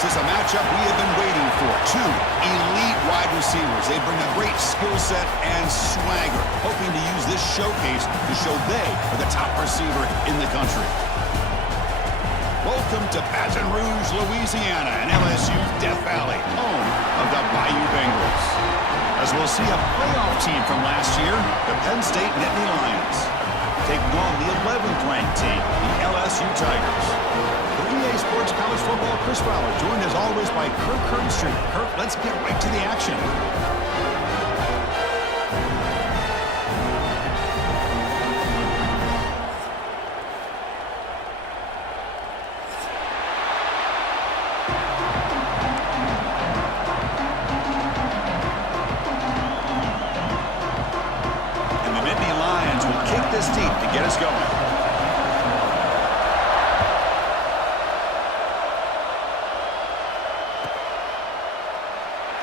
This is a matchup we have been waiting for. Two elite wide receivers. They bring a great skill set and swagger, hoping to use this showcase to show they are the top receiver in the country. Welcome to Baton Rouge, Louisiana, and LSU's Death Valley, home of the Bayou Bengals. As we'll see a playoff team from last year, the Penn State Nittany Lions, taking on the 11th ranked team, the LSU Tigers. For EA Sports College Football, Chris Fowler, joined as always by Kirk Herbstreit. Kirk, let's get right to the action. Get us going.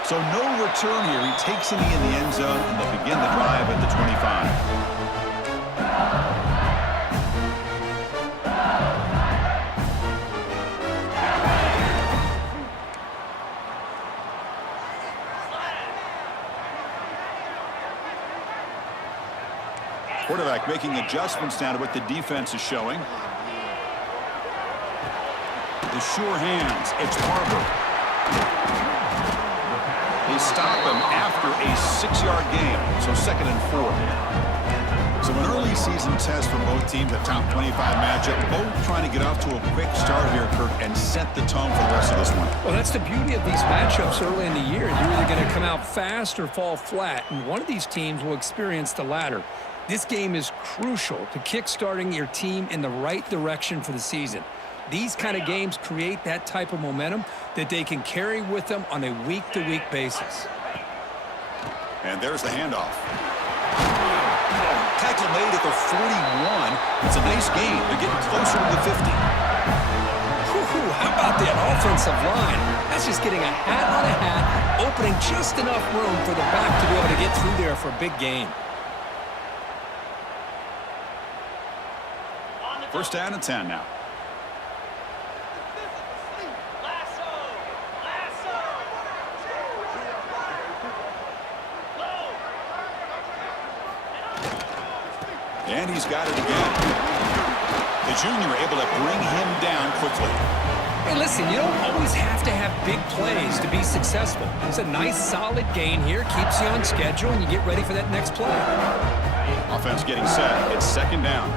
So no return here. He takes it in the end zone, and they'll begin the drive at the 25. Quarterback making adjustments now to what the defense is showing. The sure hands. It's Barber. They stop him after a 6-yard gain. So 2nd and 4. So an early season test for both teams, a top 25 matchup. Both trying to get off to a quick start here, Kirk, and set the tone for the rest of this one. Well, that's the beauty of these matchups early in the year. You're either going to come out fast or fall flat, and one of these teams will experience the latter. This game is crucial to kick-starting your team in the right direction for the season. These kind of games create that type of momentum that they can carry with them on a week-to-week basis. And there's the handoff. Tackle made at the 41. It's a nice game. They're getting closer to the 50. How about that offensive line? That's just getting a hat on a hat, opening just enough room for the back to be able to get through there for a big gain. First down and 10 now. And he's got it again. The junior able to bring him down quickly. Hey, listen, you don't always have to have big plays to be successful. It's a nice, solid gain here. Keeps you on schedule, and you get ready for that next play. Offense getting set. It's 2nd down.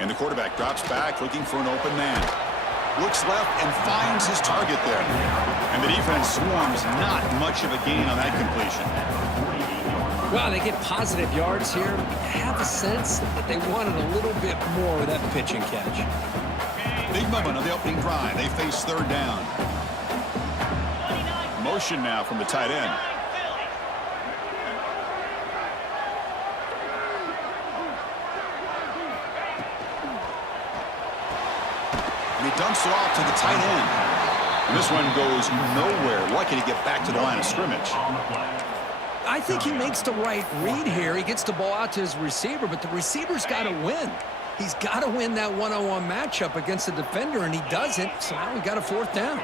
And the quarterback drops back, looking for an open man. Looks left and finds his target there. And the defense swarms. Not much of a gain on that completion. Well, they get positive yards here. I have a sense that they wanted a little bit more with that pitch and catch. Big moment on the opening drive. They face 3rd down. Motion now from the tight end. And he dumps it off to the tight end. And this one goes nowhere. Lucky to get back to the line of scrimmage. I think he makes the right read here. He gets the ball out to his receiver, but the receiver's got to win. He's got to win that one-on-one matchup against the defender, and he doesn't. So now we got a 4th down.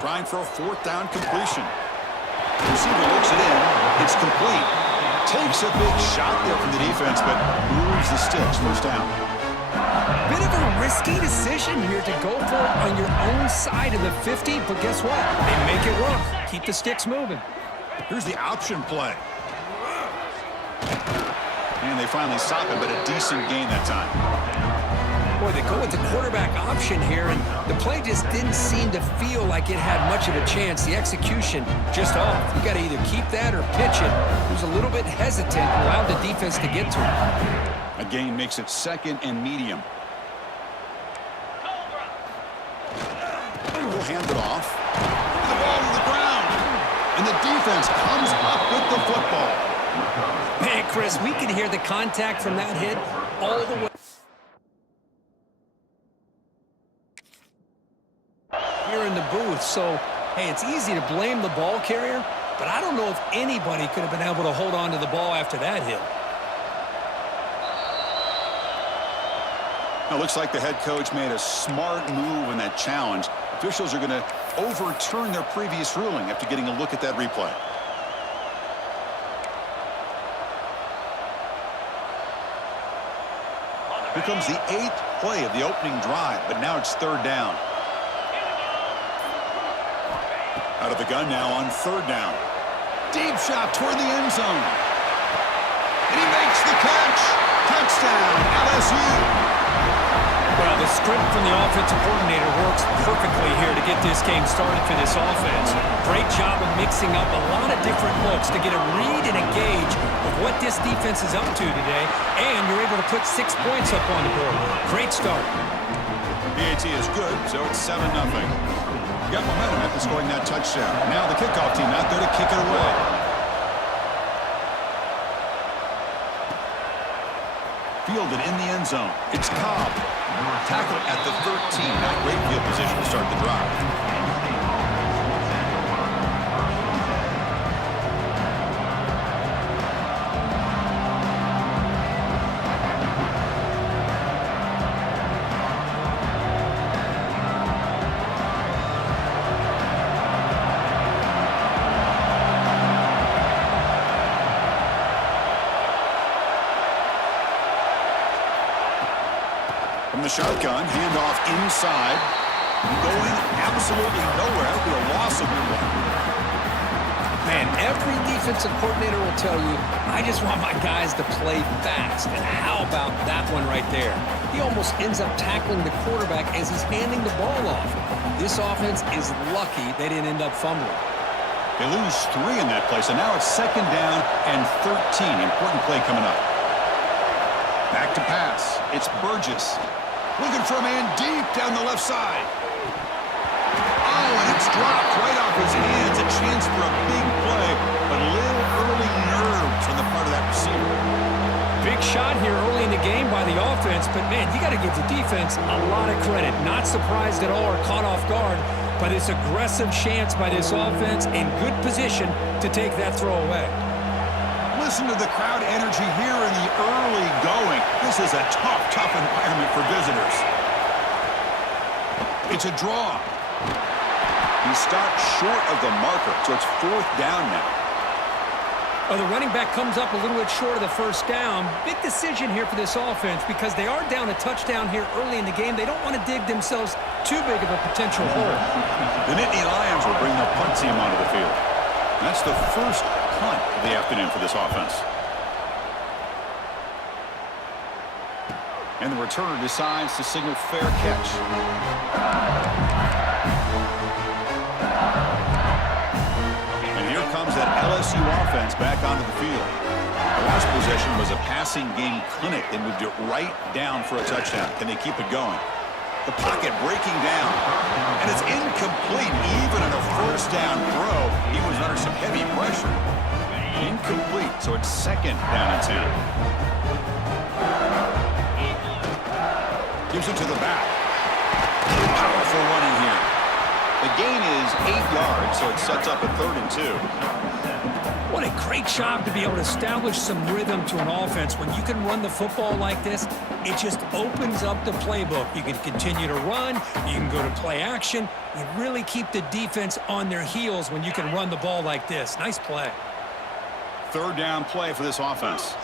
Trying for a 4th down completion. The receiver looks it in. It's complete. Takes a big shot there from the defense, but moves the sticks. 1st down. Bit of a risky decision here to go for it on your own side of the 50, but guess what? They make it work. Keep the sticks moving. Here's the option play. And they finally stop it, but a decent gain that time. Boy, they go with the quarterback option here, and the play just didn't seem to feel like it had much of a chance. The execution just off. You got to either keep that or pitch it. He was a little bit hesitant, allowed the defense to get to him. A gain makes it 2nd and medium. We'll hand it off. The ball to the ground. And the defense comes up with the football. Man, Chris, we can hear the contact from that hit all the way. Here in the booth, so, hey, it's easy to blame the ball carrier, but I don't know if anybody could have been able to hold on to the ball after that hit. Now, it looks like the head coach made a smart move in that challenge. Officials are going to overturn their previous ruling after getting a look at that replay. Here comes the 8th play of the opening drive, but now it's 3rd down. Out of the gun now on 3rd down. Deep shot toward the end zone. And he makes the catch. Touchdown, LSU. Well, the script from the offensive coordinator works perfectly here to get this game started for this offense. Great job of mixing up a lot of different looks to get a read and a gauge of what this defense is up to today, and you're able to put 6 points up on the board. Great start. PAT is good, so it's 7-0. Got momentum after scoring that touchdown. Now the kickoff team out there to kick it away. Fielded in the end zone. It's Cobb. Tackle at the 13. Not great field position to start the drive. From the shotgun, handoff inside. Going absolutely nowhere. That'll be a loss of 1. Man, every defensive coordinator will tell you, I just want my guys to play fast. And how about that one right there? He almost ends up tackling the quarterback as he's handing the ball off. This offense is lucky they didn't end up fumbling. They lose 3 in that play, so now it's 2nd down and 13. Important play coming up. Back to pass. It's Burgess. Looking for a man deep down the left side. Oh, and it's dropped right off his hands. A chance for a big play, but a little early nerves on the part of that receiver. Big shot here early in the game by the offense, but, man, you got to give the defense a lot of credit. Not surprised at all or caught off guard by this aggressive chance by this offense in good position to take that throw away. Listen to the crowd energy here in the early going. This is a tough environment for visitors. It's a draw. He stopped short of the marker, so it's 4th down now. Well, the running back comes up a little bit short of the 1st down. Big decision here for this offense because they are down a touchdown here early in the game. They don't want to dig themselves too big of a potential hole. The Nittany Lions will bring the punt team onto the field. That's the first punt of the afternoon for this offense. And the returner decides to signal fair catch. And here comes that LSU offense back onto the field. The last possession was a passing game clinic. They moved it right down for a touchdown. Can they keep it going? The pocket breaking down. And it's incomplete. Even on a 1st down throw, he was under some heavy pressure. Incomplete, so it's 2nd down and 10. Gives it to the back. Powerful running here. The gain is 8 yards, so it sets up a 3rd and 2. What a great job to be able to establish some rhythm to an offense. When you can run the football like this, it just opens up the playbook. You can continue to run. You can go to play action. You really keep the defense on their heels when you can run the ball like this. Nice play. 3rd down play for this offense.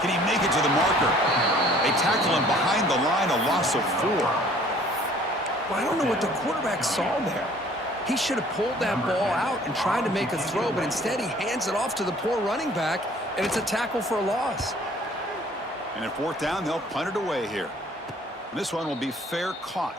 Can he make it to the marker? They tackle him behind the line, a loss of 4. Well, I don't know what the quarterback saw there. He should have pulled that ball out and tried to make a throw, but instead he hands it off to the poor running back, and it's a tackle for a loss. And at 4th down, they'll punt it away here. And this one will be fair caught.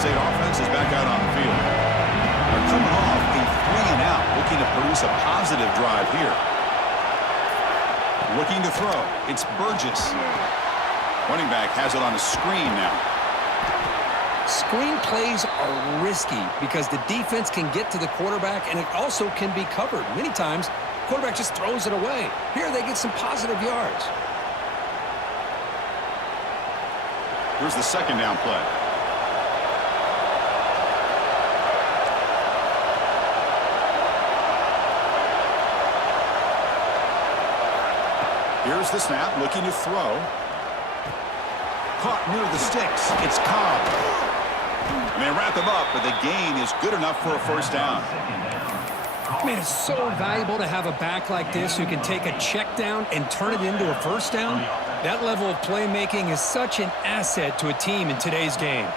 State offense is back out on the field. They're coming off a 3-and-out, looking to produce a positive drive here. Looking to throw. It's Burgess. Running back has it on a screen now. Screen plays are risky because the defense can get to the quarterback, and it also can be covered. Many times, the quarterback just throws it away. Here, they get some positive yards. Here's the second down play. Here's the snap, looking to throw. Caught near the sticks. It's Cobb. And they wrap him up, but the gain is good enough for a first down. Man, it's so valuable to have a back like this who can take a check down and turn it into a first down. That level of playmaking is such an asset to a team in today's game.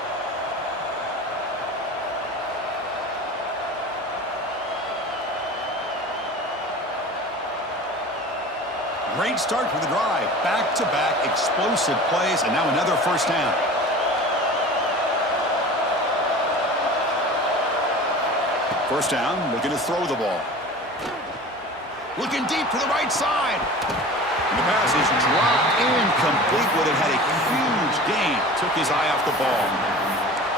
Great start for the drive. Back-to-back explosive plays, and now another first down. First down, looking to throw the ball. Looking deep to the right side. And the pass is dropped incomplete, but it had a huge gain. Took his eye off the ball.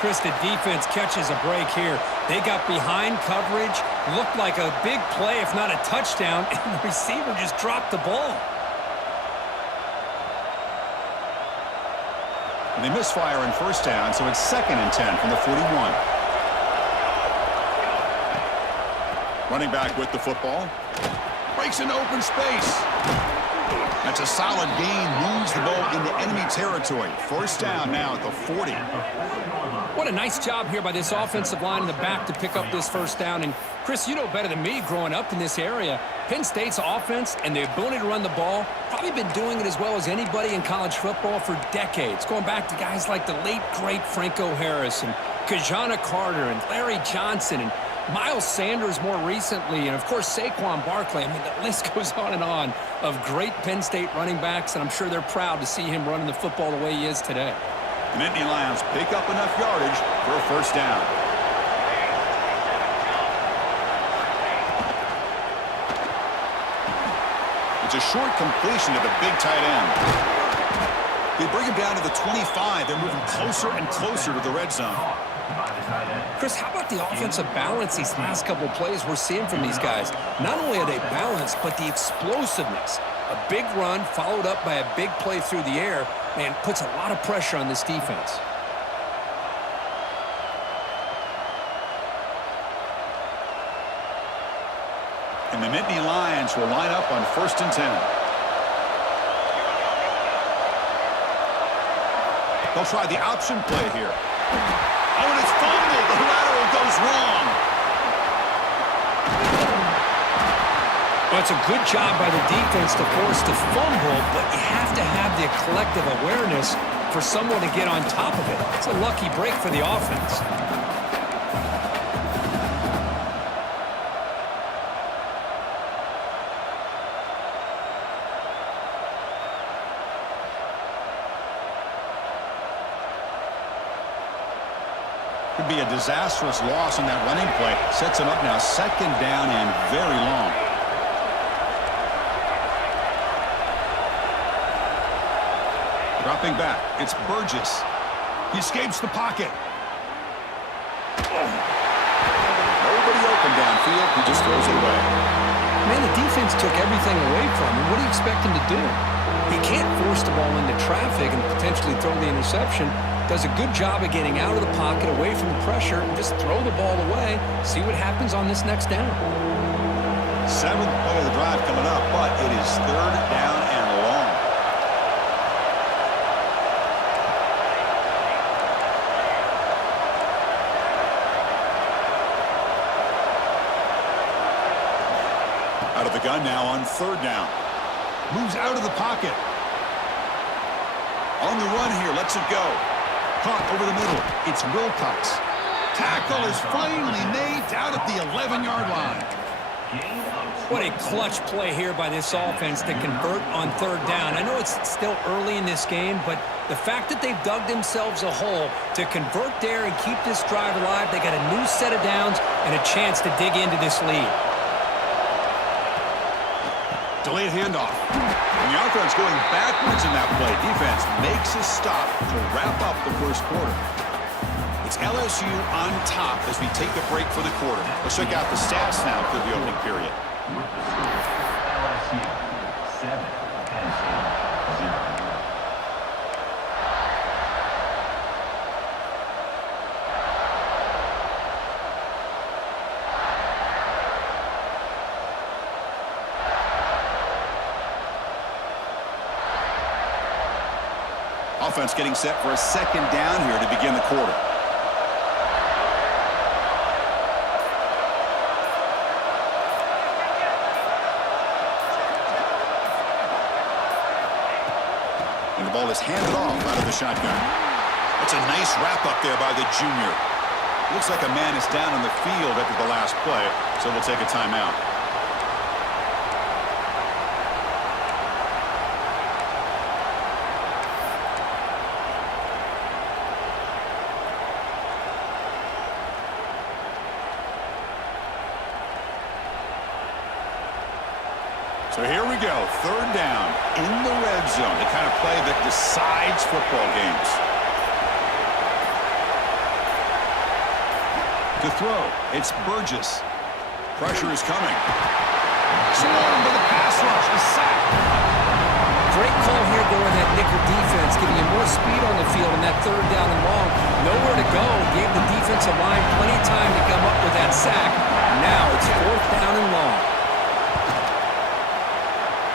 Chris, the defense catches a break here. They got behind coverage, looked like a big play, if not a touchdown, and the receiver just dropped the ball. And they misfire on first down, so it's 2nd and 10 from the 41. Running back with the football. Breaks into open space. That's a solid gain. Moves the ball into enemy territory. First down now at the 40. What a nice job here by this offensive line in the back to pick up this first down. And, Chris, you know better than me growing up in this area, Penn State's offense and the ability to run the ball, probably been doing it as well as anybody in college football for decades, going back to guys like the late, great Franco Harris and Kajana Carter and Larry Johnson and Miles Sanders more recently, and, of course, Saquon Barkley. I mean, the list goes on of great Penn State running backs, and I'm sure they're proud to see him running the football the way he is today. The Nittany Lions pick up enough yardage for a first down. It's a short completion to the big tight end. They bring him down to the 25. They're moving closer and closer to the red zone. Chris, how about the offensive balance these last couple of plays we're seeing from these guys? Not only are they balanced, but the explosiveness. A big run followed up by a big play through the air, man, puts a lot of pressure on this defense. And the Nittany Lions will line up on 1st and 10. They'll try the option play here. Oh, and it's fumbled. The lateral goes wrong. Well, it's a good job by the defense to force the fumble, but you have to have the collective awareness for someone to get on top of it. It's a lucky break for the offense. Could be a disastrous loss on that running play. Sets him up now 2nd down and very long. Dropping back, it's Burgess. He escapes the pocket. Nobody open downfield, he just throws it away. Man, the defense took everything away from him. What do you expect him to do? He can't force the ball into traffic and potentially throw the interception. Does a good job of getting out of the pocket, away from the pressure, and just throw the ball away. See what happens on this next down. 7th play of the drive coming up, but it is 3rd down and long. Out of the gun now on 3rd down. Moves out of the pocket. On the run here, lets it go. Caught over the middle. It's Wilcox. Tackle is finally made out at the 11-yard line. What a clutch play here by this offense to convert on 3rd down. I know it's still early in this game, but the fact that they've dug themselves a hole to convert there and keep this drive alive, they got a new set of downs and a chance to dig into this lead. Delayed handoff. And the offense going backwards in that play. Defense makes a stop to wrap up the first quarter. It's LSU on top as we take a break for the quarter. Let's check out the stats now for the opening period. LSU 7, Penn State 0. Offense getting set for a second down here to begin the quarter. And the ball is handed off out of the shotgun. That's a nice wrap up there by the junior. Looks like a man is down on the field after the last play, so we'll take a timeout. So here we go, third down in the red zone, the kind of play that decides football games. To throw, it's Burgess. Pressure is coming. Swarm to the pass rush, a sack. Great call here going that nickel defense, giving you more speed on the field in that third down and long. Nowhere to go, gave the defensive line plenty of time to come up with that sack. Now it's fourth down and long.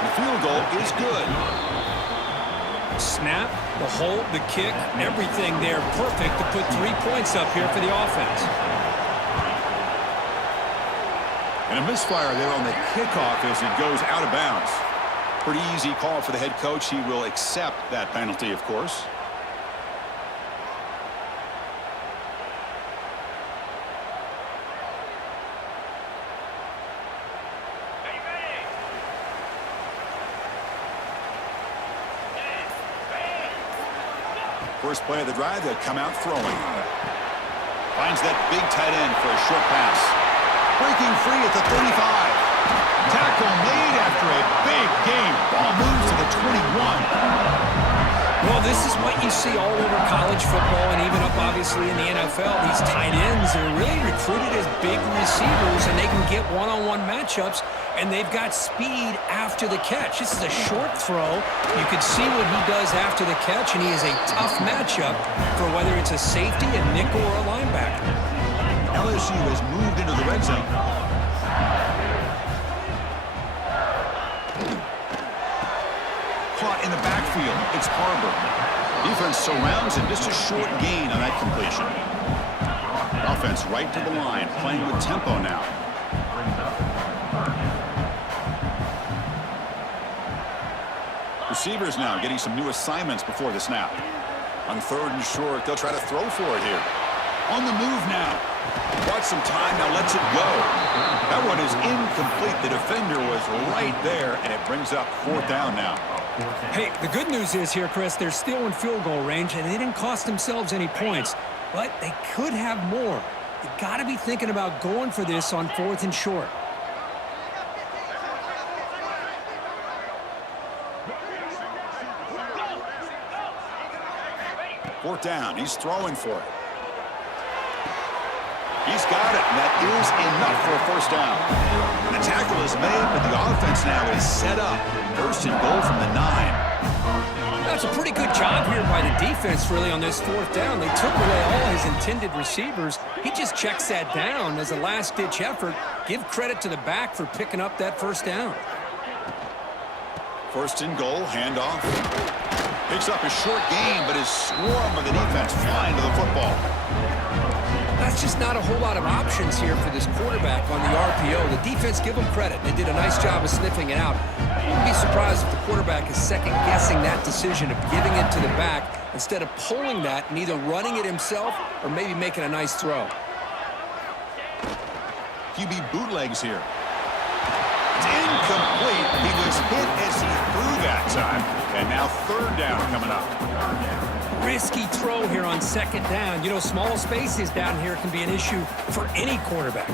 The field goal is good. Snap, the hold, the kick, everything there perfect to put 3 points up here for the offense. And a misfire there on the kickoff as it goes out of bounds. Pretty easy call for the head coach. He will accept that penalty, of course. First play of the drive, they'll come out throwing. Finds that big tight end for a short pass. Breaking free at the 35. Tackle made after a big game. Ball moves to the 21. Well, this is what you see all over college football and even up, obviously, in the NFL. These tight ends are really recruited as big receivers, and they can get one-on-one matchups, and they've got speed after the catch. This is a short throw. You can see what he does after the catch, and he is a tough matchup for whether it's a safety, a nickel, or a linebacker. LSU has moved into the red zone. Caught in the backfield. It's Harbor. Defense surrounds him. Just a short gain on that completion. Offense right to the line, playing with tempo now. Receivers now getting some new assignments before the snap. On third and short, they'll try to throw for it here. On the move now. Bought some time, now lets it go. That one is incomplete. The defender was right there, and it brings up fourth down now. Hey, the good news is here, Chris, they're still in field goal range, and they didn't cost themselves any points, but they could have more. You got to be thinking about going for this on fourth and short. Fourth down, he's throwing for it. He's got it, and that is enough for a first down. And the tackle is made, but the offense now is set up. First and goal from the 9. That's a pretty good job here by the defense, really, on this fourth down. They took away all his intended receivers. He just checks that down as a last-ditch effort. Give credit to the back for picking up that first down. First and goal, handoff. Picks up a short gain, but is swarmed by the defense flying to the football. That's just not a whole lot of options here for this quarterback on the RPO. The defense, give them credit. They did a nice job of sniffing it out. I wouldn't be surprised if the quarterback is second-guessing that decision of giving it to the back instead of pulling that and either running it himself or maybe making a nice throw. QB bootlegs here. It's incomplete. He was hit as he threw that time. And now third down coming up. Risky throw here on second down. You know, small spaces down here can be an issue for any quarterback.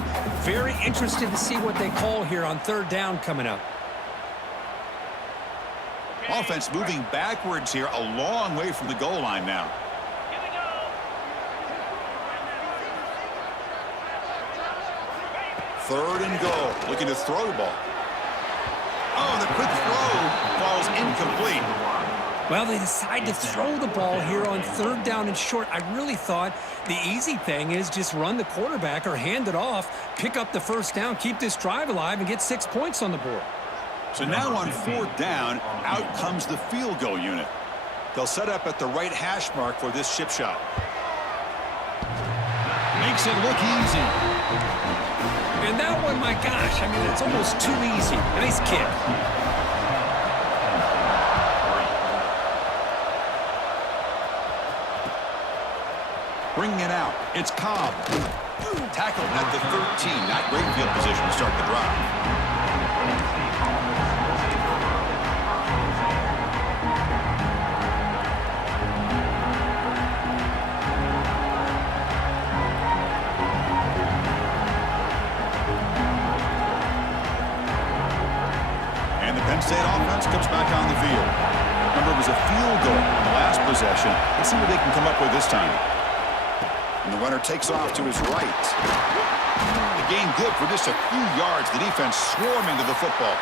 Very interested to see what they call here on third down coming up. Offense moving backwards here, a long way from the goal line now. Third and goal. Looking to throw the ball. Oh, the quick throw falls incomplete. Well, they decide to throw the ball here on third down and short. I really thought the easy thing is just run the quarterback or hand it off, pick up the first down, keep this drive alive, and get 6 points on the board. So now on fourth down, out comes the field goal unit. They'll set up at the right hash mark for this chip shot. Makes it look easy. And that one, my gosh, I mean, it's almost too easy. Nice kick. Bringing it out. It's Cobb. Tackled at the 13. Not great field position to start the drive. And the Penn State offense comes back on the field. Remember, it was a field goal in the last possession. Let's see what they can come up with this time. And the runner takes off to his right. The gain good for just a few yards. The defense swarming to the football.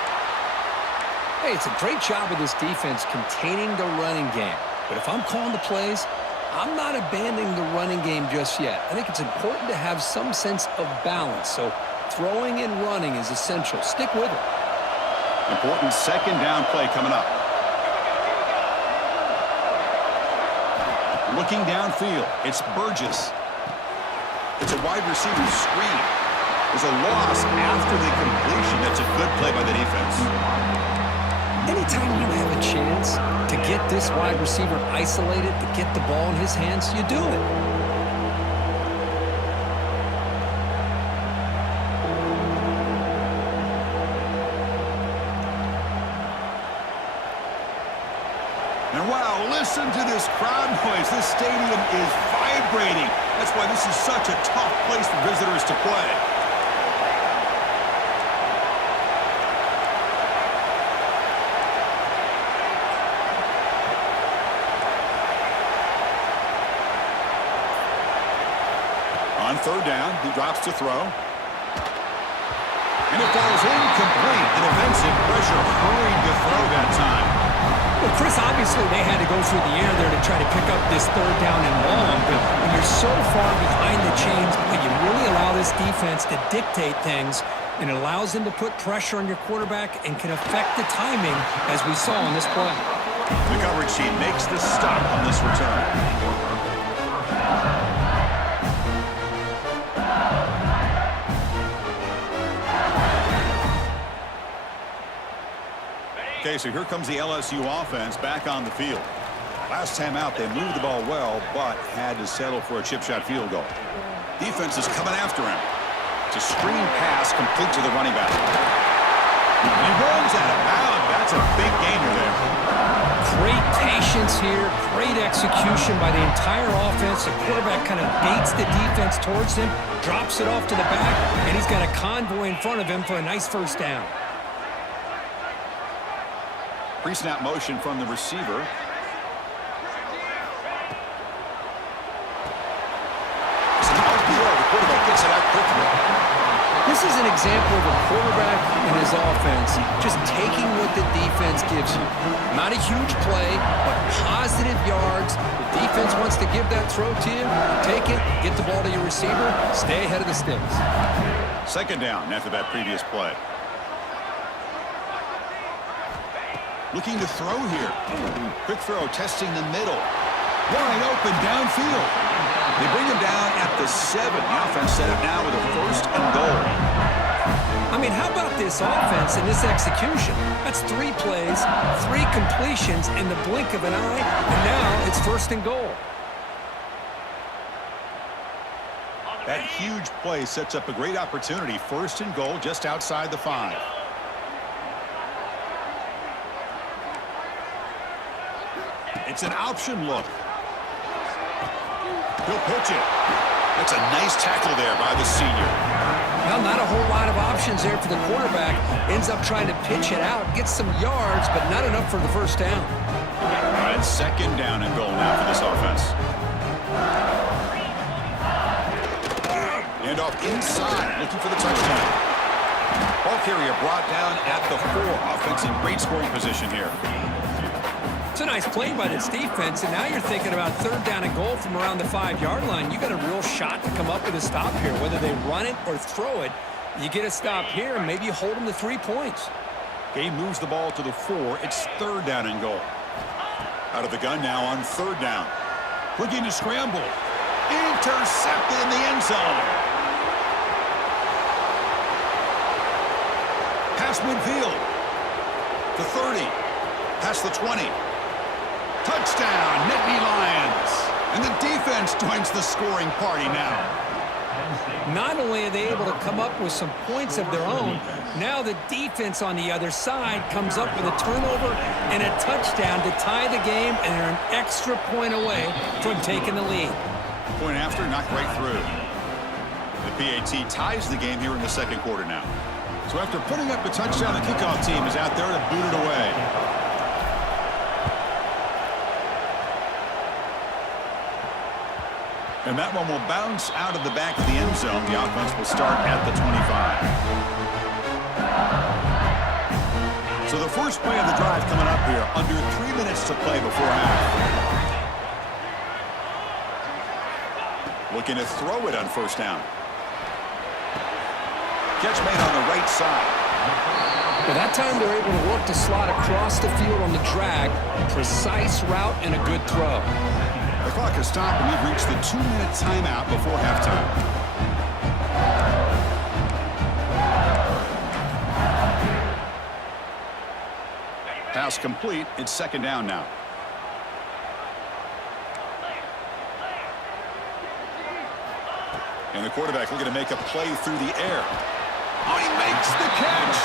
Hey, it's a great job of this defense containing the running game. But if I'm calling the plays, I'm not abandoning the running game just yet. I think it's important to have some sense of balance. So throwing and running is essential. Stick with it. Important second down play coming up. Looking downfield, it's Burgess. It's a wide receiver screen. There's a loss after the completion. That's a good play by the defense. Anytime you have a chance to get this wide receiver isolated, to get the ball in his hands, you do it. And wow, listen to this crowd noise. This stadium is vibrating. That's why this is such a tough place for visitors to play. On third down, he drops to throw. And it falls incomplete. The defensive pressure hurried to throw that time. Well, Chris, obviously they had to go through the air there to try to pick up this third down and long, but when you're so far behind the chains, you really allow this defense to dictate things, and it allows them to put pressure on your quarterback and can affect the timing, as we saw on this play. The coverage team makes the stop on this return. Okay, so here comes the LSU offense back on the field. Last time out, they moved the ball well, but had to settle for a chip shot field goal. Defense is coming after him. It's a screen pass complete to the running back. And he runs out of bounds. That's a big gainer there. Great patience here, great execution by the entire offense. The quarterback kind of baits the defense towards him, drops it off to the back, and he's got a convoy in front of him for a nice first down. Pre-snap motion from the receiver. It's an RPO. The quarterback gets it out quickly. This is an example of a quarterback and his offense just taking what the defense gives you. Not a huge play, but positive yards. The defense wants to give that throw to you. Take it, get the ball to your receiver, stay ahead of the sticks. Second down after that previous play. Looking to throw here. Quick throw, testing the middle. Wide open downfield. They bring him down at the 7. The offense set up now with a first and goal. I mean, how about this offense and this execution? That's 3 plays, 3 completions in the blink of an eye, and now it's first and goal. That huge play sets up a great opportunity. First and goal just outside the 5. It's an option look. He'll pitch it. That's a nice tackle there by the senior. Well, not a whole lot of options there for the quarterback. Ends up trying to pitch it out, gets some yards, but not enough for the first down. All right, second down and goal now for this offense. And off inside, looking for the touchdown. carrier brought down at the 4. Offense in great scoring position here. It's a nice play by this defense, and now you're thinking about 3rd down and goal from around the 5-yard line. You got a real shot to come up with a stop here. Whether they run it or throw it, you get a stop here, and maybe you hold them to 3 points. Game moves the ball to the 4. It's 3rd down and goal. Out of the gun now on 3rd down. Looking to scramble. Intercepted in the end zone. Pass midfield. The 30. Past the 20. Touchdown, Nittany Lions. And the defense joins the scoring party now. Not only are they able to come up with some points of their own, now the defense on the other side comes up with a turnover and a touchdown to tie the game, and they're an extra point away from taking the lead. Point after, knocked right through. The PAT ties the game here in the 2nd quarter now. So after putting up the touchdown, the kickoff team is out there to boot it away. And that one will bounce out of the back of the end zone. The offense will start at the 25. So the first play of the drive coming up here. Under 3 minutes to play before half. Looking to throw it on 1st down. Catch made on the right side. Well, that time they're able to work the slot across the field on the drag. Precise route and a good throw. The clock has stopped, and we've reached the 2-minute timeout before halftime. Pass complete. It's 2nd down now. And the quarterback looking to make a play through the air. Oh, he makes the catch.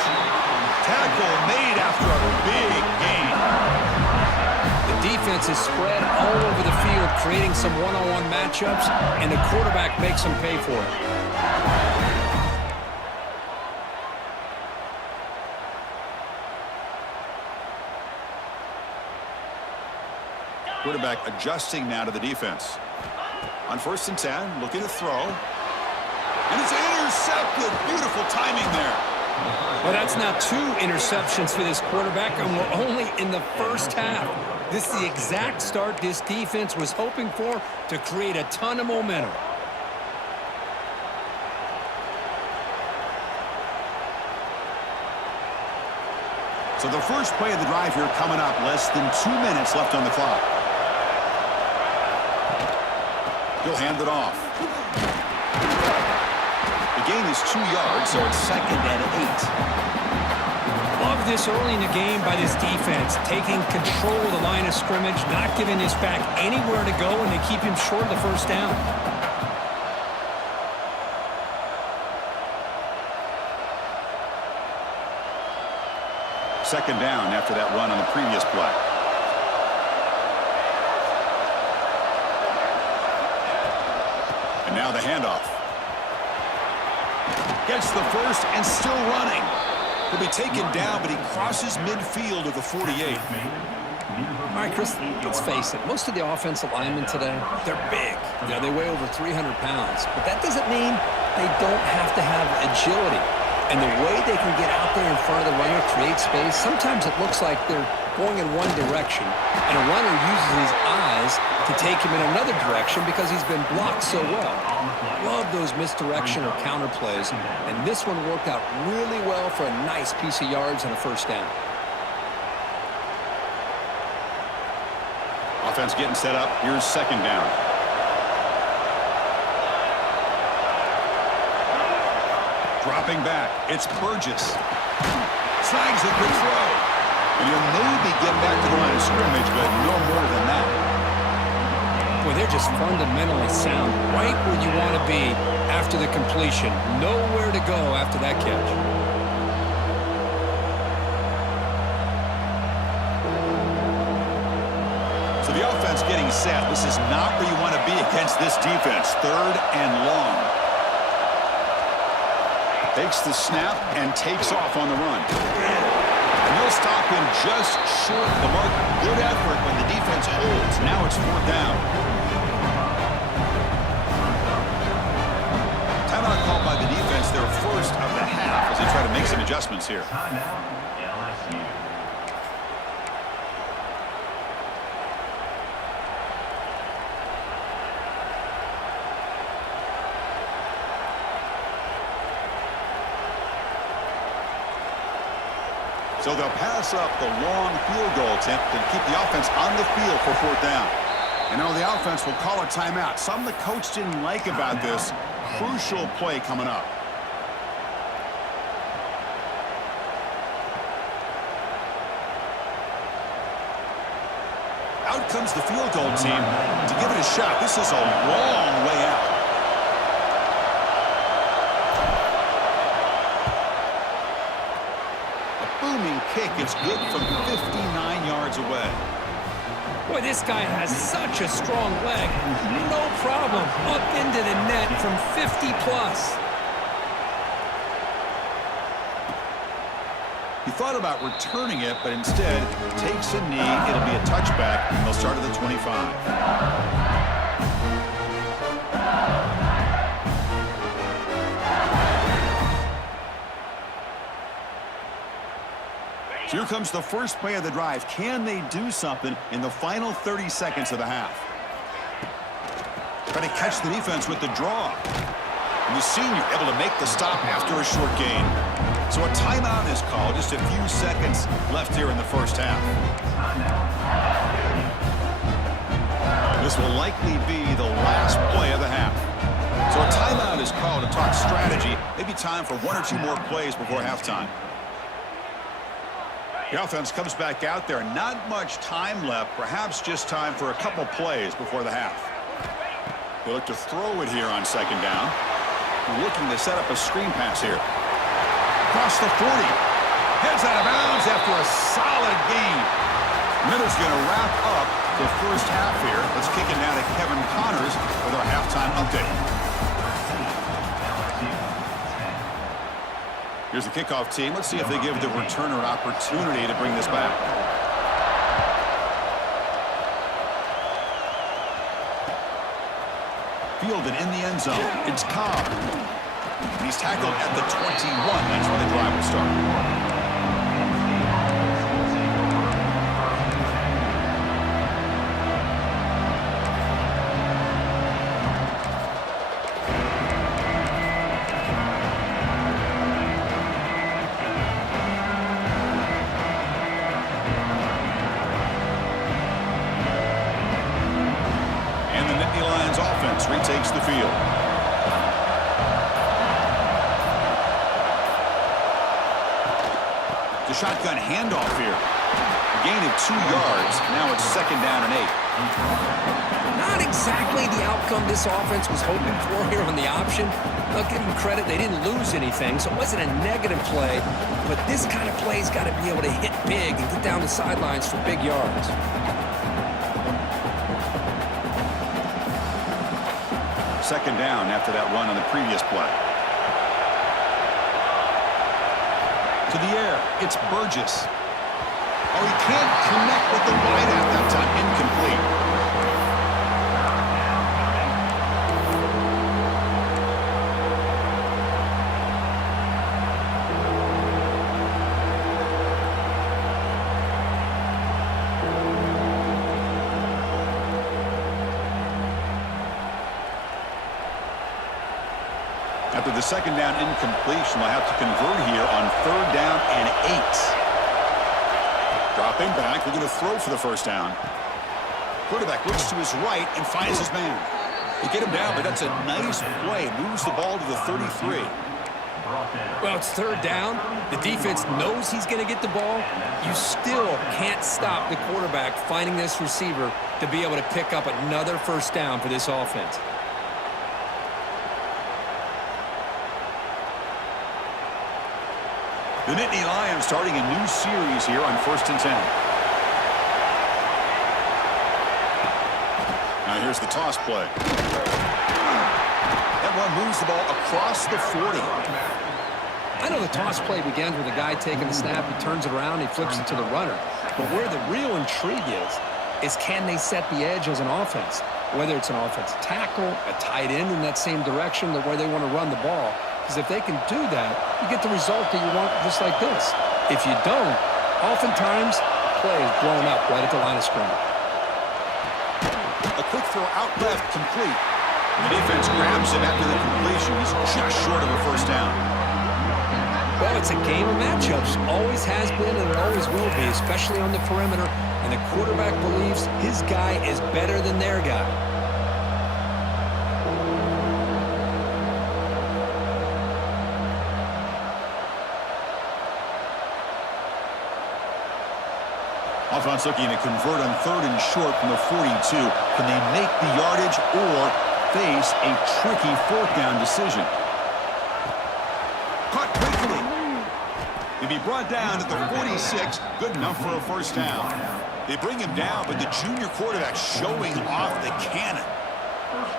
Tackle made after a big gain. The defense is spread all over the field, creating some one-on-one matchups, and the quarterback makes them pay for it. Quarterback adjusting now to the defense. On 1st and 10, looking to throw. And it's intercepted. Beautiful timing there. Well, that's now 2 interceptions for this quarterback, and we're only in the 1st half. This is the exact start this defense was hoping for to create a ton of momentum. So the first play of the drive here coming up. Less than 2 minutes left on the clock. He'll hand it off. The gain is 2 yards, so it's 2nd and 8. Love this early in the game by this defense, taking control of the line of scrimmage, not giving this back anywhere to go, and they keep him short of the 1st down. Second down after that run on the previous play. And now the handoff. Gets the first and still running. He'll be taken down, but he crosses midfield of the 48. All right, Chris, let's face it. Most of the offensive linemen today, they're big. You know, they weigh over 300 pounds. But that doesn't mean they don't have to have agility. And the way they can get out there in front of the runner, create space, sometimes it looks like they're going in one direction, and a runner uses his eyes to take him in another direction because he's been blocked so well. Love those misdirection or counter plays, and this one worked out really well for a nice piece of yards and a 1st down. Offense getting set up. Here's 2nd down. Dropping back. It's Burgess. Snags a good throw. And he'll maybe get back to the line of scrimmage, but no more than that. Well, they're just fundamentally sound, right where you want to be after the completion. Nowhere to go after that catch. So the offense getting set. This is not where you want to be against this defense. 3rd and long. Takes the snap and takes off on the run. And they'll stop him just short of the mark. Good effort when the defense holds. Now it's 4th down. Timeout called by the defense, their first of the half, as they try to make some adjustments here. Timeout, LSU. So they'll pass up the long field goal attempt and keep the offense on the field for 4th down. And now the offense will call a timeout. Something the coach didn't like about this crucial play coming up. Out comes the field goal team to give it a shot. This is a long way out. Booming kick. It's good from 59 yards away. Boy, this guy has such a strong leg. No problem. Up into the net from 50 plus. He thought about returning it, but instead takes a knee. It'll be a touchback, and they'll start at the 25. So here comes the first play of the drive. Can they do something in the final 30 seconds of the half? Try to catch the defense with the draw. And the senior able to make the stop after a short gain. So a timeout is called. Just a few seconds left here in the first half. This will likely be the last play of the half. So a timeout is called to talk strategy. Maybe time for 1 or 2 more plays before halftime. The offense comes back out there. Not much time left. Perhaps just time for a couple plays before the half. They look to throw it here on 2nd down. Looking to set up a screen pass here. Across the 40. Heads out of bounds after a solid gain. Miller's going to wrap up the first half here. Let's kick it now to Kevin Connors with our halftime update. Here's the kickoff team. Let's see if they give the returner an opportunity to bring this back. Fielded in the end zone. It's Cobb. He's tackled at the 21. That's where the drive will start. Retakes the field. The shotgun handoff here. A gain of 2 yards. Now it's 2nd down and 8. Not exactly the outcome this offense was hoping for here on the option. I'll give them credit. They didn't lose anything, so it wasn't a negative play. But this kind of play's got to be able to hit big and get down the sidelines for big yards. 2nd down after that run on the previous play. To the air, it's Burgess. Oh, he can't connect with the wideout that time. Incomplete. After the 2nd down incompletion, they'll have to convert here on 3rd down and 8. Dropping back, looking to throw for the 1st down. Quarterback looks to his right and finds his man. They get him down, but that's a nice play. Moves the ball to the 33. Well, it's 3rd down. The defense knows he's going to get the ball. You still can't stop the quarterback finding this receiver to be able to pick up another 1st down for this offense. The Nittany Lions starting a new series here on 1st and 10. Now here's the toss play. That one moves the ball across the 40. I know the toss play begins with a guy taking the snap, he turns it around, he flips it to the runner. But where the real intrigue is can they set the edge as an offense? Whether it's an offensive tackle, a tight end in that same direction, where they want to run the ball. because if they can do that, you get the result that you want just like this. If you don't, oftentimes, play is blown up right at the line of scrimmage. A quick throw out left, complete. The defense grabs him after the completion. He's just short of a first down. Well, it's a game of matchups. Always has been and it always will be, especially on the perimeter. And the quarterback believes his guy is better than their guy. Offense looking to convert on 3rd and short from the 42. Can they make the yardage or face a tricky 4th down decision? Caught quickly. To be brought down at the 46. Good enough for a first down. They bring him down, but the junior quarterback showing off the cannon.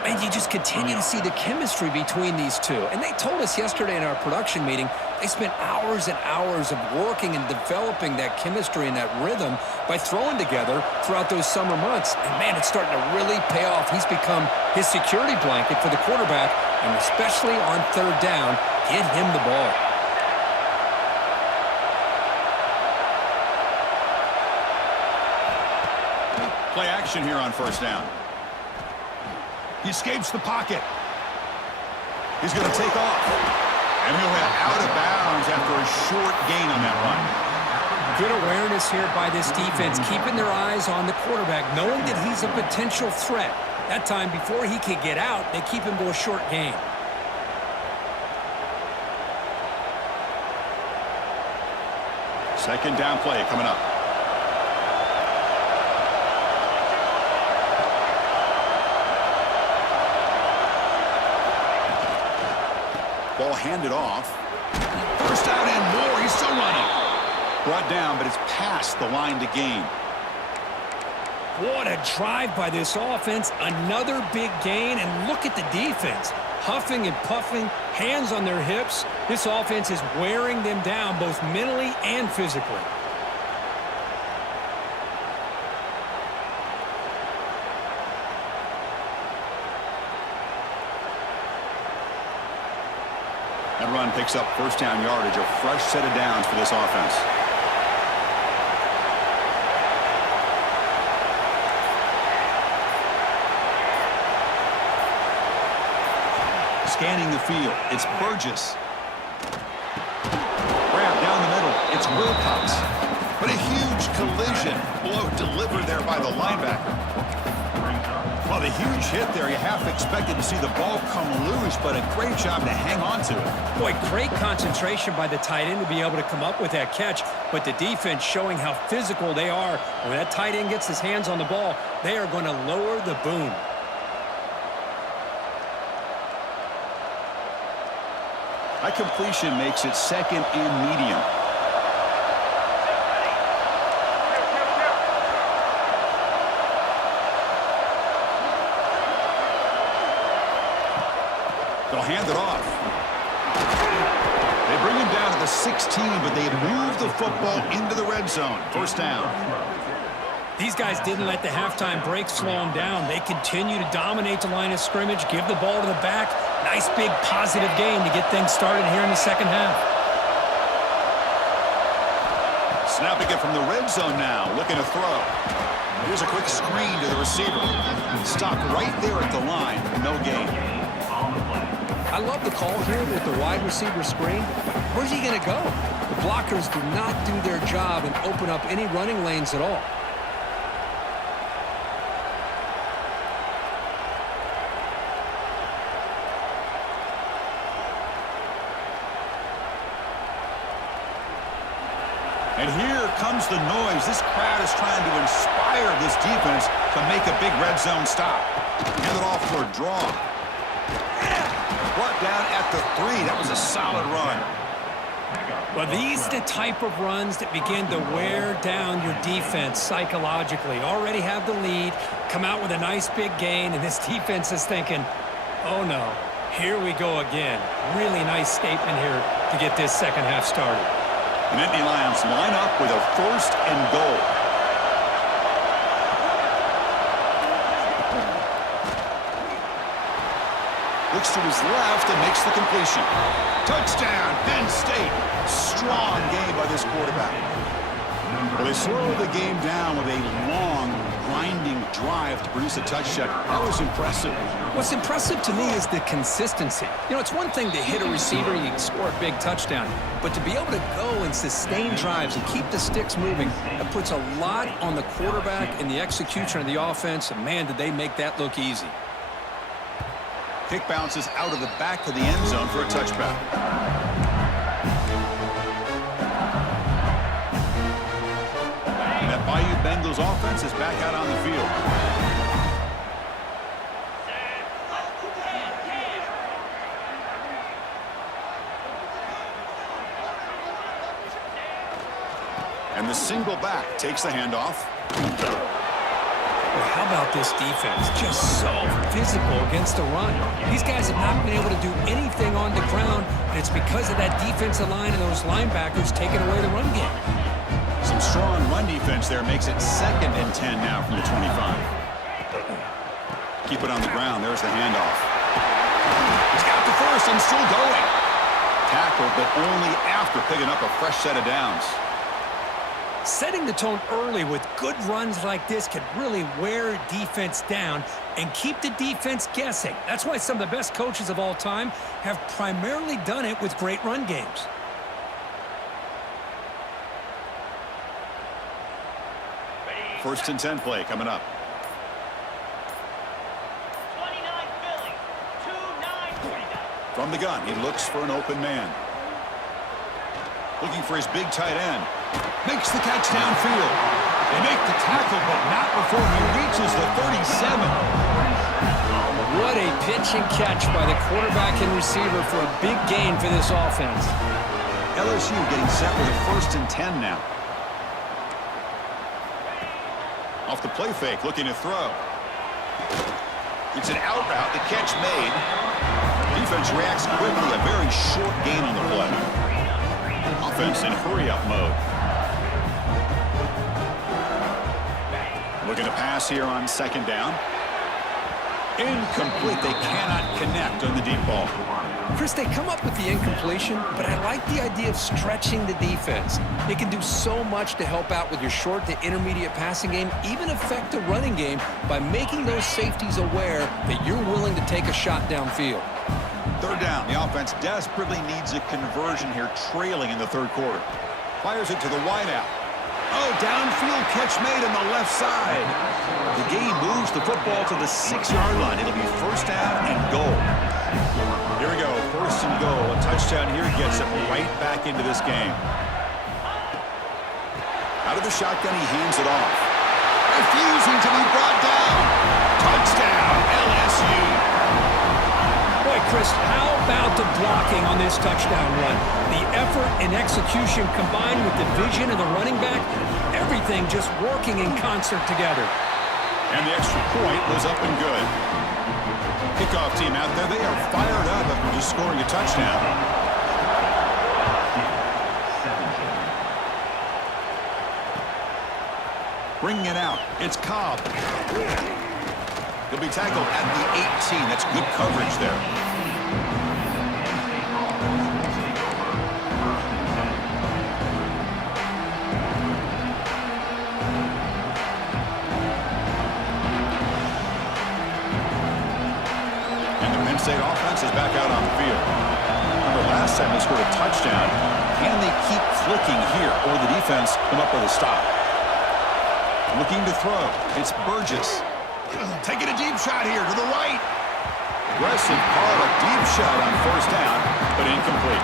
And you just continue to see the chemistry between these two. And they told us yesterday in our production meeting, they spent hours and hours of working and developing that chemistry and that rhythm by throwing together throughout those summer months. And, man, it's starting to really pay off. He's become his security blanket for the quarterback, and especially on 3rd down, get him the ball. Play action here on first down. He escapes the pocket. He's going to take off. And he'll head out of bounds after a short gain on that run. Good awareness here by this defense, keeping their eyes on the quarterback, knowing that he's a potential threat. That time, before he could get out, they keep him to a short gain. Second down play coming up. Ball handed off. First down and more. He's still running. Brought down, but it's past the line to gain. What a drive by this offense. Another big gain, and look at the defense. Huffing and puffing, hands on their hips. This offense is wearing them down both mentally and physically. That run picks up first down yardage, a fresh set of downs for this offense. Scanning the field, it's Burgess. Grab down the middle, it's Wilcox. But a huge collision blow delivered there by the linebacker. Well, the huge hit there, you half expected to see the ball come loose, but a great job to hang on to it. Boy, great concentration by the tight end to be able to come up with that catch, but the defense showing how physical they are. When that tight end gets his hands on the ball, they are going to lower the boom. That completion makes it 2nd and medium. They'll hand it off. They bring him down to the 16, but they move the football into the red zone. First down. These guys didn't let the halftime break slow them down. They continue to dominate the line of scrimmage, give the ball to the back. Nice big positive gain to get things started here in the second half. Snapping it from the red zone now, looking to throw. Here's a quick screen to the receiver. Stopped right there at the line, no gain. I love the call here with the wide receiver screen. Where's he going to go? The blockers do not do their job and open up any running lanes at all. And here comes the noise. This crowd is trying to inspire this defense to make a big red zone stop. Hand it off for a draw. Brought down at the 3. That was a solid run. Well, these are the type of runs that begin to wear down your defense psychologically. Already have the lead, come out with a nice big gain, and this defense is thinking, oh no, here we go again. Really nice statement here to get this second half started. The Nittany Lions line up with a 1st and goal. Looks to his left and makes the completion. Touchdown, Penn State. Strong game by this quarterback. Well, they slowed the game down with a long, grinding drive to produce a touchdown. That was impressive. What's impressive to me is the consistency. You know, it's one thing to hit a receiver and you can score a big touchdown, but to be able to go and sustain drives and keep the sticks moving, that puts a lot on the quarterback and the execution of the offense, and man, did they make that look easy. Kick bounces out of the back of the end zone for a touchback. That Bayou Bengals offense is back out on the field. And the single back takes the handoff. Well, how about this defense? Just so physical against the run. These guys have not been able to do anything on the ground, and it's because of that defensive line and those linebackers taking away the run game. Some strong run defense there makes it 2nd and 10 now from the 25. Keep it on the ground. There's the handoff. He's got the first and still going. Tackled, but only after picking up a fresh set of downs. Setting the tone early with good runs like this can really wear defense down and keep the defense guessing. That's why some of the best coaches of all time have primarily done it with great run games. First and 10 play coming up. 29 Philly, 2-9. From the gun, he looks for an open man. Looking for his big tight end. Makes the catch downfield. They make the tackle, but not before he reaches the 37. What a pitch and catch by the quarterback and receiver for a big gain for this offense. LSU getting set with a first and 10 now. Off the play fake, looking to throw. It's an out route, the catch made. Defense reacts quickly, a very short gain on the play. Offense in hurry-up mode. Looking to pass here on 2nd down. Incomplete. They cannot connect on the deep ball. Chris, they come up with the incompletion, but I like the idea of stretching the defense. It can do so much to help out with your short to intermediate passing game, even affect the running game by making those safeties aware that you're willing to take a shot downfield. 3rd down. The offense desperately needs a conversion here, trailing in the 3rd quarter. Fires it to the wideout. Oh, downfield catch made on the left side. The game moves the football to the 6-yard line. It'll be 1st down and goal. Here we go, 1st and goal. A touchdown here gets it right back into this game. Out of the shotgun, he hands it off. Refusing to be brought down. Touchdown, LSU. Boy, Chris, how about the blocking on this touchdown run? The effort and execution combined with the vision of the running back, everything just working in concert together. And the extra point was up and good. Kickoff team out there, they are fired up after just scoring a touchdown. Bringing it out, it's Cobb. He'll be tackled at the 18. That's good coverage there. And the Penn State offense is back out on the field. Remember last time they scored a touchdown. Can they keep clicking here, or the defense come up with a stop? Looking to throw. It's Burgess. Taking a deep shot here to the right. Aggressive call, a deep shot on 1st down, but incomplete.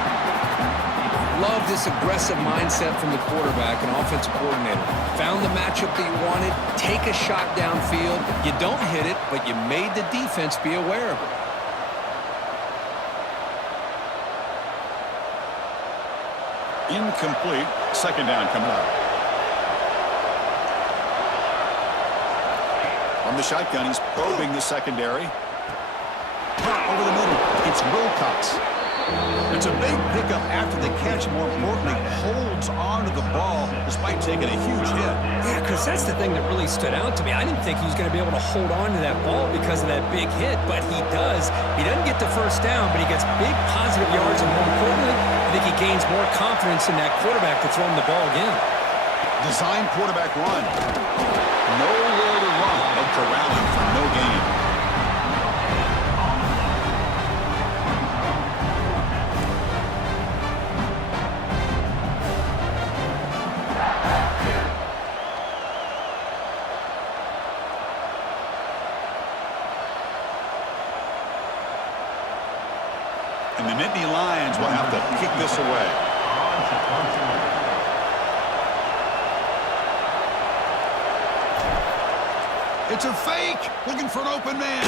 Love this aggressive mindset from the quarterback and offensive coordinator. Found the matchup that you wanted, take a shot downfield. You don't hit it, but you made the defense be aware of it. Incomplete. 2nd down coming up. From the shotgun, he's probing the secondary. Over the middle, it's Wilcox. It's a big pickup after the catch. More importantly, holds on to the ball despite taking a huge hit. Yeah, Chris, that's the thing that really stood out to me. I didn't think he was going to be able to hold on to that ball because of that big hit, but he does. He doesn't get the first down, but he gets big positive yards, and more importantly, I think he gains more confidence in that quarterback to throw him the ball again. Design quarterback run. Nowhere to run, but corralling for no gain. And the Nittany Lions will have to kick this away. It's a fake, looking for an open man.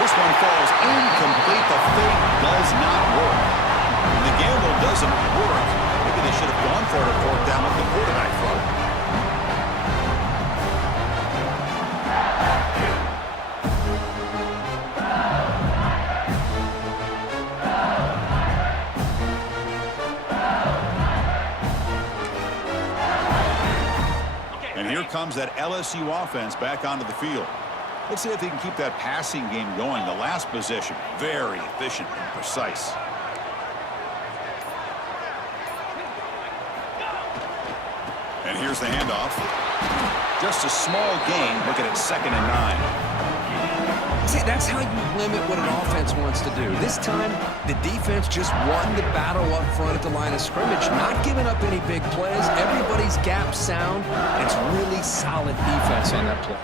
This one falls incomplete. The fake does not work. When the gamble doesn't work, maybe they should have gone for it or fourth down with the quarterback throw. Here comes that LSU offense back onto the field. Let's see if they can keep that passing game going. The last possession, very efficient and precise. And here's the handoff. Just a small gain. Look at it, 2nd and 9. See, that's how you limit what an offense wants to do. This time, the defense just won the battle up front at the line of scrimmage, not giving up any big plays. Everybody's gap sound, and it's really solid defense on that play.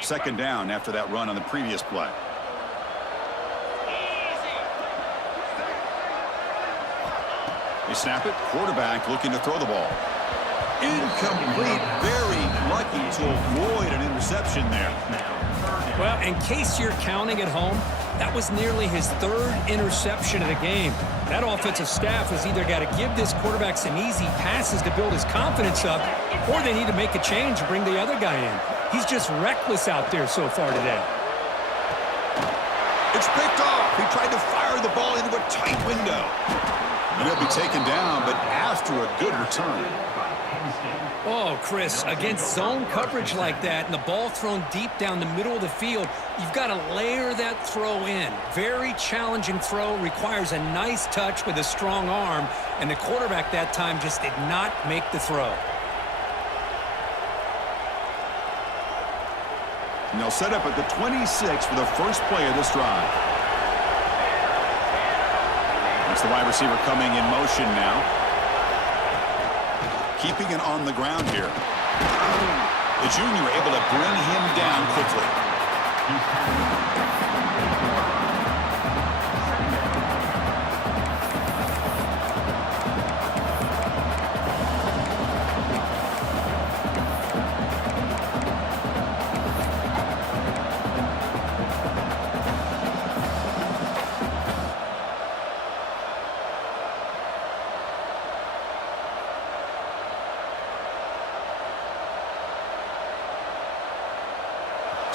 Second down after that run on the previous play. They snap it. Quarterback looking to throw the ball. Incomplete. Very lucky to avoid an interception there. Well, in case you're counting at home, that was nearly his 3rd interception of the game. That offensive staff has either got to give this quarterback some easy passes to build his confidence up, or they need to make a change and bring the other guy in. He's just reckless out there so far today. It's picked off. He tried to fire the ball into a tight window. And he'll be taken down, but after a good return. Oh, Chris, against zone coverage like that and the ball thrown deep down the middle of the field, you've got to layer that throw in. Very challenging throw, requires a nice touch with a strong arm, and the quarterback that time just did not make the throw. And they'll set up at the 26 for the first play of this drive. That's the wide receiver coming in motion now. Keeping it on the ground here. The junior able to bring him down quickly.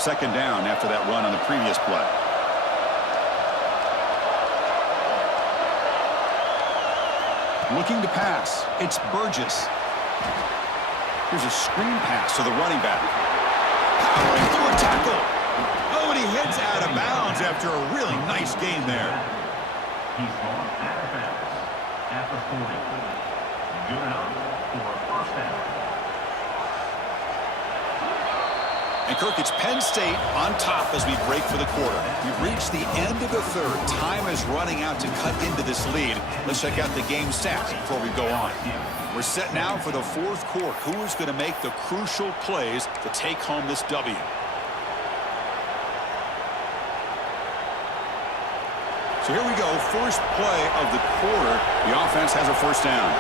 Second down after that run on the previous play. Looking to pass. It's Burgess. Here's a screen pass to the running back. Powering through a tackle. Oh, and he heads out of bounds after a really nice gain there. He's gone out of bounds at the 40. Good enough for a first down. And Kirk, it's Penn State on top as we break for the quarter. We've reached the end of the third. Time is running out to cut into this lead. Let's check out the game stats before we go on. We're set now for the fourth quarter. Who is going to make the crucial plays to take home this W? So here we go. First play of the quarter. The offense has a first down.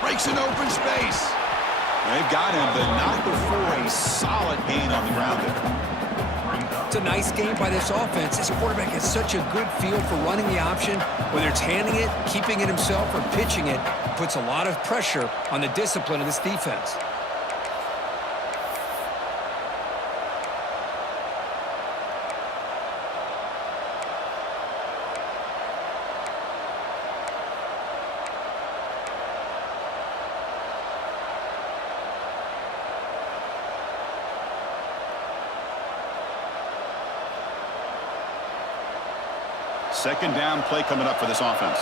Breaks an open space. They've got him, but not before a solid gain on the ground there. It's a nice game by this offense. This quarterback has such a good feel for running the option. Whether it's handing it, keeping it himself, or pitching it, puts a lot of pressure on the discipline of this defense. Second down play coming up for this offense.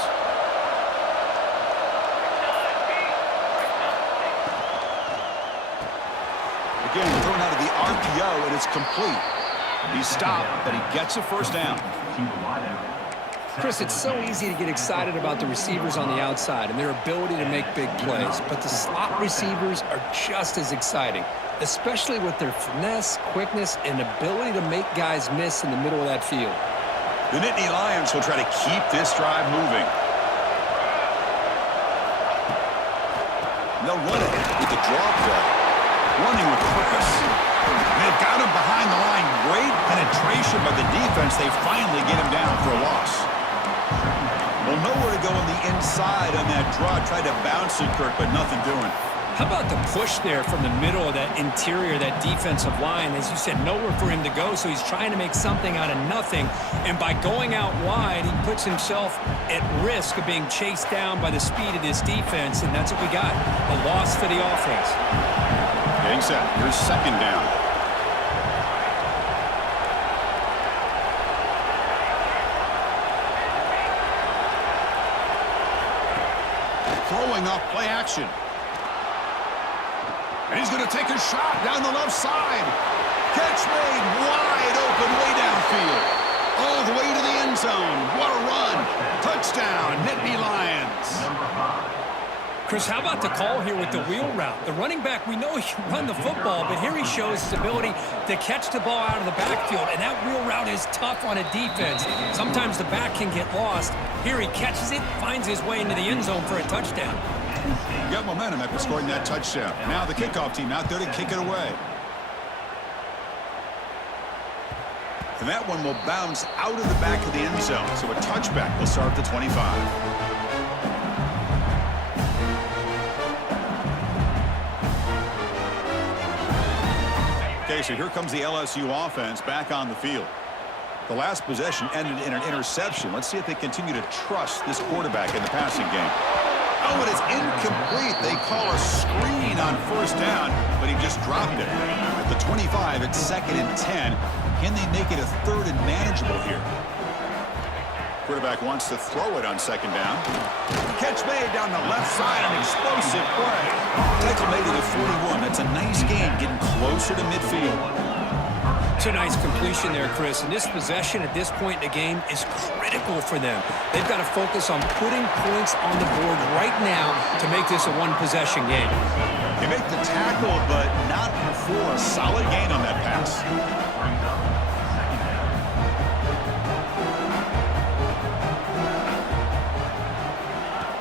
Again, thrown out of the RPO, and it's complete. He stopped, but he gets a first down. Chris, it's so easy to get excited about the receivers on the outside and their ability to make big plays, but the slot receivers are just as exciting, especially with their finesse, quickness, and ability to make guys miss in the middle of that field. The Nittany Lions will try to keep this drive moving. They'll run it with the draw play. Running with purpose. They've got him behind the line. Great penetration by the defense. They finally get him down for a loss. Well, nowhere to go on the inside on that draw. Tried to bounce it, Kirk, but nothing doing. How about the push there from the middle of that interior, that defensive line? As you said, nowhere for him to go, so he's trying to make something out of nothing. And by going out wide, he puts himself at risk of being chased down by the speed of this defense, and that's what we got, a loss for the offense. Getting set. Here's second down. Throwing off play action. And he's going to take a shot down the left side. Catch made wide open way downfield. All the way to the end zone. What a run. Touchdown, Nittany Lions. Chris, how about the call here with the wheel route? The running back, we know he can run the football, but here he shows his ability to catch the ball out of the backfield, and that wheel route is tough on a defense. Sometimes the back can get lost. Here he catches it, finds his way into the end zone for a touchdown. Got momentum after scoring that touchdown. Now the kickoff team out there to kick it away. And that one will bounce out of the back of the end zone, so a touchback will start at the 25. Okay, so here comes the LSU offense back on the field. The last possession ended in an interception. Let's see if they continue to trust this quarterback in the passing game. Oh, and it's incomplete. They call a screen on first down, but he just dropped it. At the 25, it's 2nd and 10. Can they make it a 3rd and manageable here? Quarterback wants to throw it on second down. Catch made down the left side, an explosive play. Tackle made at the 41. That's a nice gain, getting closer to midfield. It's a nice completion there, Chris. And this possession at this point in the game is critical for them. They've got to focus on putting points on the board right now to make this a one-possession game. They make the tackle, but not before a solid gain on that pass.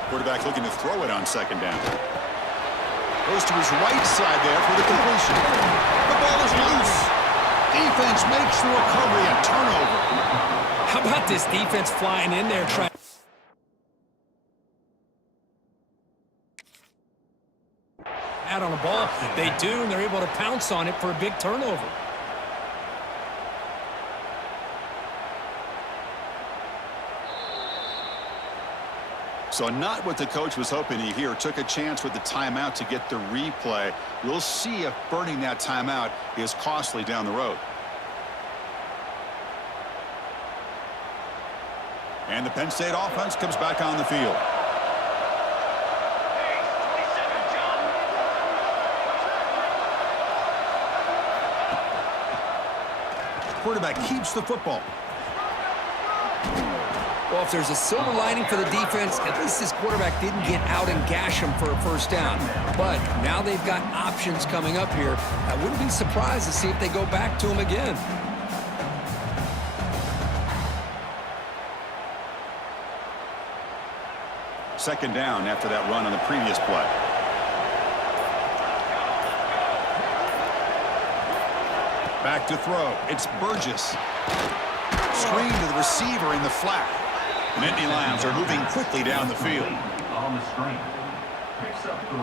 Quarterback looking to throw it on second down. Goes to his right side there for the completion. The ball is loose. Defense makes the recovery, a turnover. How about this defense flying in there trying out on the ball? They do, and they're able to pounce on it for a big turnover. So not what the coach was hoping to hear. Took a chance with the timeout to get the replay. We'll see if burning that timeout is costly down the road. And the Penn State offense comes back on the field. Quarterback keeps the football. Well, if there's a silver lining for the defense, at least this quarterback didn't get out and gash him for a first down. But now they've got options coming up here. I wouldn't be surprised to see if they go back to him again. Second down after that run on the previous play. Back to throw. It's Burgess. Screen to the receiver in the flat. The Nittany Lions are moving quickly down the field. On the screen. Picks up 3.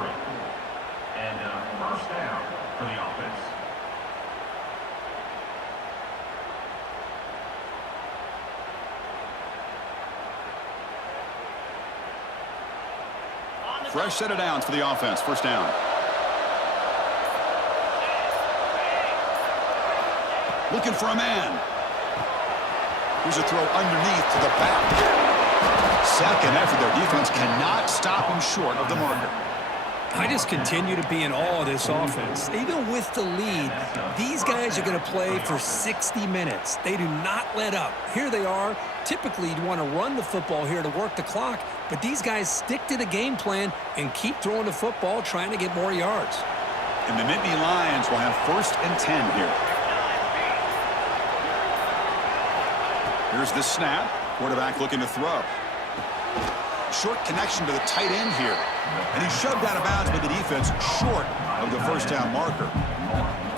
And first down for the offense. Fresh set of downs for the offense. First down. Looking for a man. Here's a throw underneath to the back. Second effort, their defense cannot stop him short of the marker. I just continue to be in awe of this offense. Even with the lead, these guys are going to play for 60 minutes. They do not let up. Here they are. Typically, you'd want to run the football here to work the clock, but these guys stick to the game plan and keep throwing the football, trying to get more yards. And the Nittany Lions will have 1st and 10 here. Here's the snap. Quarterback looking to throw. Short connection to the tight end here. And he's shoved out of bounds by the defense short of the first down marker.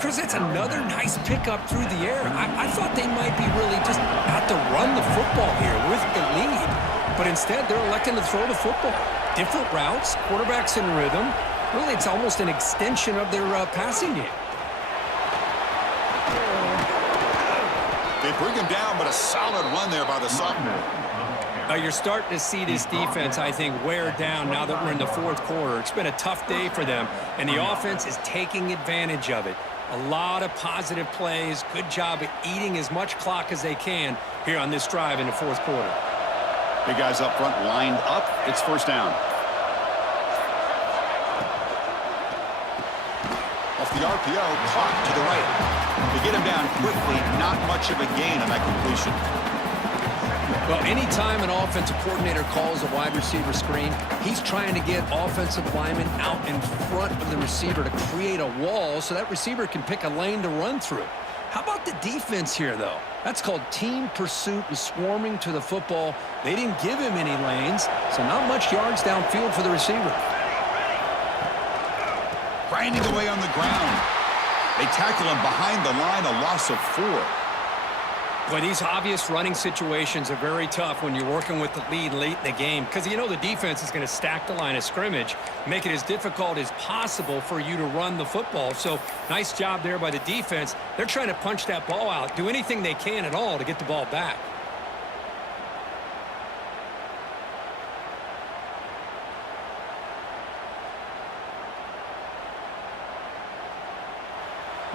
Chris, that's another nice pickup through the air. I thought they might be really just out to run the football here with the lead. But instead, they're electing to throw the football. Different routes, quarterbacks in rhythm. Really, it's almost an extension of their passing game. They bring him down, but a solid run there by the sophomore. You're starting to see this defense, I think, wear down now that we're in the 4th quarter. It's been a tough day for them, and the offense is taking advantage of it. A lot of positive plays. Good job at eating as much clock as they can here on this drive in the 4th quarter. Big guys up front lined up. It's first down. Off the RPO, caught to the right. To get him down quickly, not much of a gain on that completion. Well, anytime an offensive coordinator calls a wide receiver screen, he's trying to get offensive linemen out in front of the receiver to create a wall so that receiver can pick a lane to run through. How about the defense here, though? That's called team pursuit and swarming to the football. They didn't give him any lanes, so not much yards downfield for the receiver. Grinding away on the ground. They tackle him behind the line, a loss of 4. But these obvious running situations are very tough when you're working with the lead late in the game because you know the defense is going to stack the line of scrimmage, make it as difficult as possible for you to run the football. So nice job there by the defense. They're trying to punch that ball out, do anything they can at all to get the ball back.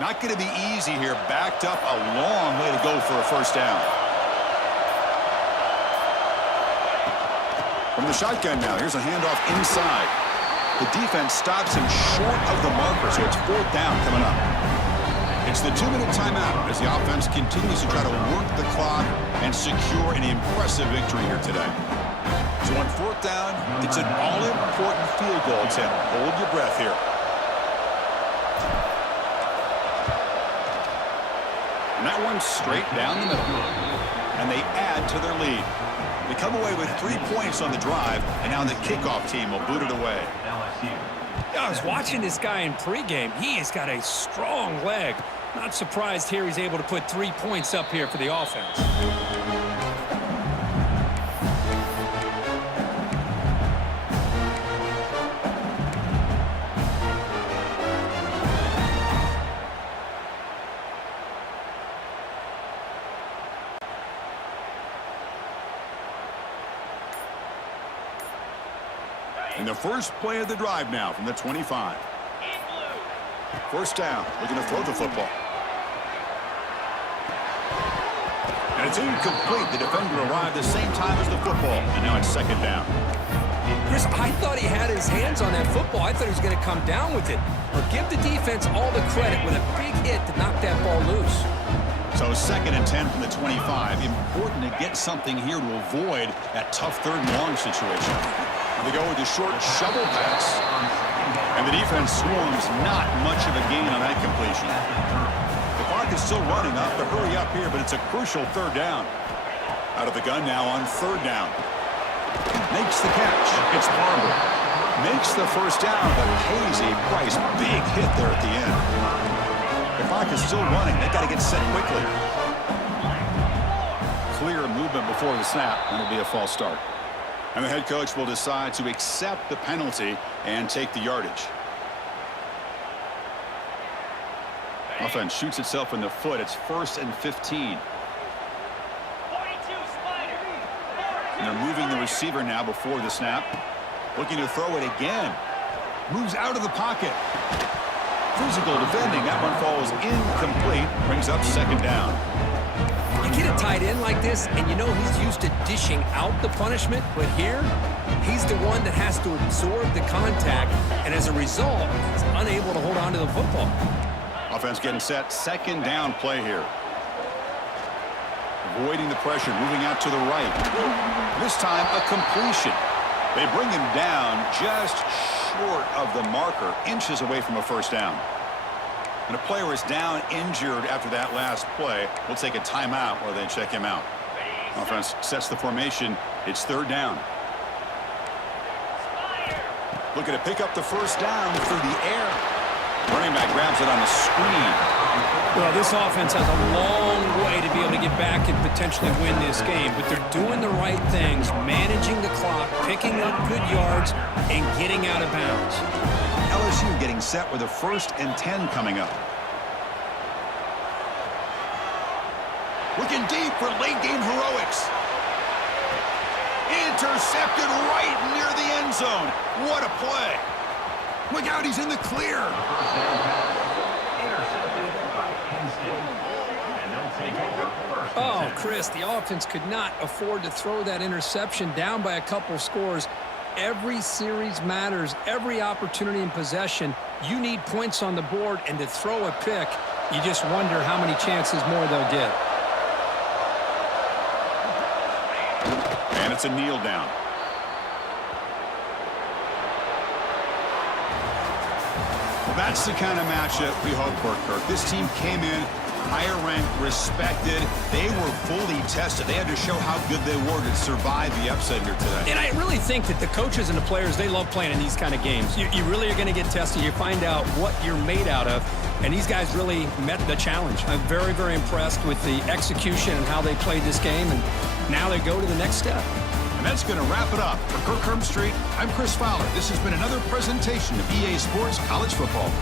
Not going to be easy here. Backed up a long way to go for a first down. From the shotgun now, here's a handoff inside. The defense stops him short of the marker, so it's 4th down coming up. It's the 2-minute timeout as the offense continues to try to work the clock and secure an impressive victory here today. So on 4th down, it's an all-important field goal attempt. Hold your breath here. And that one's straight down the middle. And they add to their lead. They come away with 3 points on the drive, and now the kickoff team will boot it away. I was watching this guy in pregame. He has got a strong leg. Not surprised here he's able to put 3 points up here for the offense. And the first play of the drive now from the 25. First down, looking to throw the football. And it's incomplete. The defender arrived the same time as the football. And now it's 2nd down. Chris, I thought he had his hands on that football. I thought he was going to come down with it. But give the defense all the credit with a big hit to knock that ball loose. So 2nd and 10 from the 25. Important to get something here to avoid that tough 3rd and long situation. They go with a short shovel pass. And the defense swarms, not much of a gain on that completion. The clock is still running up to hurry up here, but it's a crucial 3rd down. Out of the gun now on 3rd down. Makes the catch. It's Barber. Makes the first down, but pays a price. Big hit there at the end. The clock is still running. They've got to get set quickly. Clear movement before the snap, and it'll be a false start. And the head coach will decide to accept the penalty and take the yardage. Offense shoots itself in the foot. It's 1st and 15. 42 Spider. And they're moving the receiver now before the snap. Looking to throw it again. Moves out of the pocket. Physical defending. That one falls incomplete. Brings up 2nd down. You get a tight end like this, and you know he's used to dishing out the punishment, but here, he's the one that has to absorb the contact, and as a result, he's unable to hold on to the football. Offense getting set. Second down play here. Avoiding the pressure, moving out to the right. This time, a completion. They bring him down just short of the marker, inches away from a first down. And a player is down injured after that last play. We'll take a timeout while they check him out. Offense sets the formation. It's third down. Looking to pick up the first down through the air. Running back grabs it on the screen. Well, this offense has a long way to be able to get back and potentially win this game, but they're doing the right things, managing the clock, picking up good yards, and getting out of bounds. LSU getting set with a 1st and 10 coming up. Looking deep for late game heroics. Intercepted right near the end zone. What a play. Look out, he's in the clear. Oh, Chris, the offense could not afford to throw that interception down by a couple scores. Every series matters. Every opportunity in possession, you need points on the board, and to throw a pick, you just wonder how many chances more they'll get. And it's a kneel down. Well, that's the kind of matchup we hope for, Kirk. This team came in higher ranked, respected. They were fully tested. They had to show how good they were to survive the upset here today. And I really think that the coaches and the players, they love playing in these kind of games. You really are going to get tested. You find out what you're made out of. And these guys really met the challenge. I'm very, very impressed with the execution and how they played this game. And now they go to the next step. And that's going to wrap it up. For Kirk Herbstreit, I'm Chris Fowler. This has been another presentation of EA Sports College Football.